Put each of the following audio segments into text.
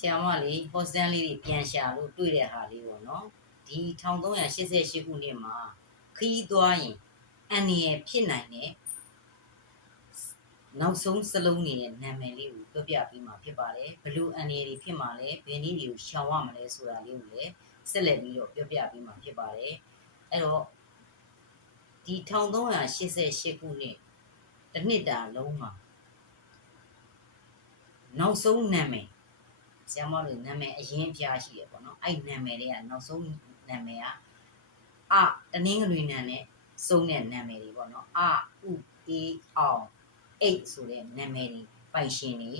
ဆရာမလေးဟော့စတန်လေးတွေပြန်ရှာလို့တွေ့တဲ့ဟာလေးပေါ့နော်ဒီ1388ခုနှစ်မှာခီးသွားရင်အန်ရဖြစ်နိုင်တဲ့နောက်ဆုံးစလုံးငယ်ရဲ့နာမည်လေးကိုပြောပြပေးမှာဖြစ်ပါတယ်ဘလို့အန်ရတွေဖြစ်မှာလဲဘယ်နည်းတွေကိုရှောင်ရမလဲဆိုတာလေးကိုလည်းဆက်လက်ပြီးတော့ပြောပြပေးမှာဖြစ်ပါတယ်အဲ့တော့ဒီ1388ခုနှစ်တစ်နှစ်တာလုံးမှာနောက်ဆုံးနာမည်ဆရာမတို့နာမည်အရင်ပြားရှိတယ်ပေါ့နော်အဲ့နာမည်တွေကနောက်ဆုံးနာမည်ကတနင်္ဂနွေနာနဲ့စုံတဲ့နာမည်တွေပေါ့နော်ဥအေးအောင်အိတ်ဆိုတဲ့နာမည်တွေပိုင်ရှင်တွေ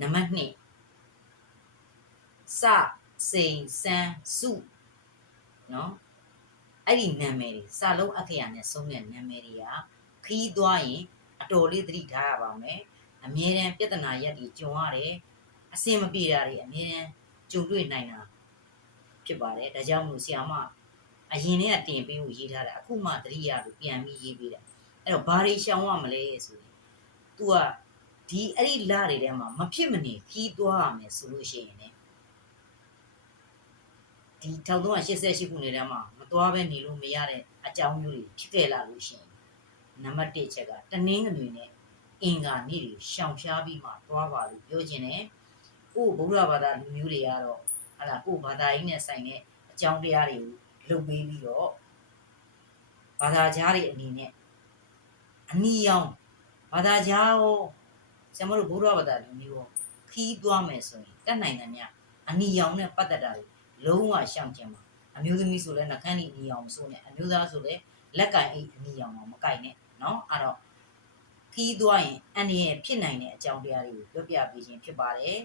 နံပါတ်2စစိန်စန်းစုနော်အဲ့ဒီနာမည်တွေစာလုံးအခရာနဲ့စုံတဲ့နာမည်တွေကခီးသွားရင်အတော်လေးသတိထားရပါမယ်အမြဲတမ်းပြဿနာရက်တွေကြုံရတယ်အစင်မပြေတာတွေအမြဲတမ်းကြုံတွေ့နိုင်တာဖြစ်ပါတယ်ဒါကြောင့်မို့ဆရာမအရင်ကတင်ပေးဖို့ရေးထားတာအခုမှသတိရလို့ပြန်ပြီးရေးပေးတာအဲ့တော့ဘာတွေရှောင်ရမလဲဆိုရင် तू ကဒီအဲ့ဒီလတွေထဲမှာမဖြစ်မနေခီးသွားရမယ်ဆိုလို့ရှိရင်ねဒီ1388ခုနှစ်ထဲမှာမသွားဘဲနေလို့မရတဲ့အကြောင်းမျိုးတွေဖြစ်ခဲ့လာလို့ရှိရင်နံပါတ်1ချက်ကတနင်္ဂနွေနဲ့အင်္ဂါနေ့တွေရှောင်ရှားပြီးမှသွားပါလို့ပြောခြင်းနဲ့ကိုဗုဒ္ဓဘာသာလူမျိုးတွေကတော့ဟာလာကိုဘာသာရေးနဲ့ဆိုင်တဲ့အကြောင်းတရားတွေကိုလုပ်ပေးပြီးတော့ဘာသာကြားတွေအနေနဲ့အနီရောင်ဘာသာကြားရောဆရာမတို့ဗုဒ္ဓဘာသာလူမျိုးရောခီးသွားမယ်ဆိုရင်တတ်နိုင်တယ်မြအနီရောင်နဲ့ပတ်သက်တာတွေလုံးဝရှောင်ကျင်ပါအမျိုးသမီးဆိုလဲနှကန်းဒီအနီရောင်မဆိုနဲ့အမျိုးသားဆိုလဲလက်ကင်အိတ်အနီရောင်မကိုင်နဲ့เนาะအဲ့တော့ခီးသွားရင်အန်ရဖြစ်နိုင်တဲ့အကြောင်းတရားတွေကိုပြောပြပေးခြင်းဖြစ်ပါတယ်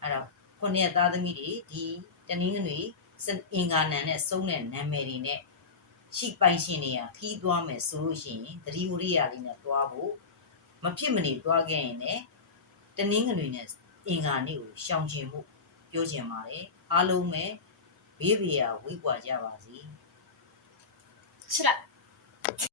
အဲ့တော့ခုနှစ်သားသမီးတွေဒီတနင်္ဂနွေအင်္ဂါနံနဲ့စုံတဲ့နာမည်တွေနဲ့ရှိပိုင်ရှင်တွေကခီးသွားမယ်ဆိုလို့ရှိရင်သတိဝရိယလေးနဲ့သွားဖို့မဖြစ်မနေသွားခဲ့ရင်လည်းတနင်္ဂနွေနဲ့အင်္ဂါနေ့ကိုရှောင်ကျင်မှုပြောချင်ပါတယ်အားလုံးပဲဘေးဘေးရာဝေးကွာကြပါစေ是的。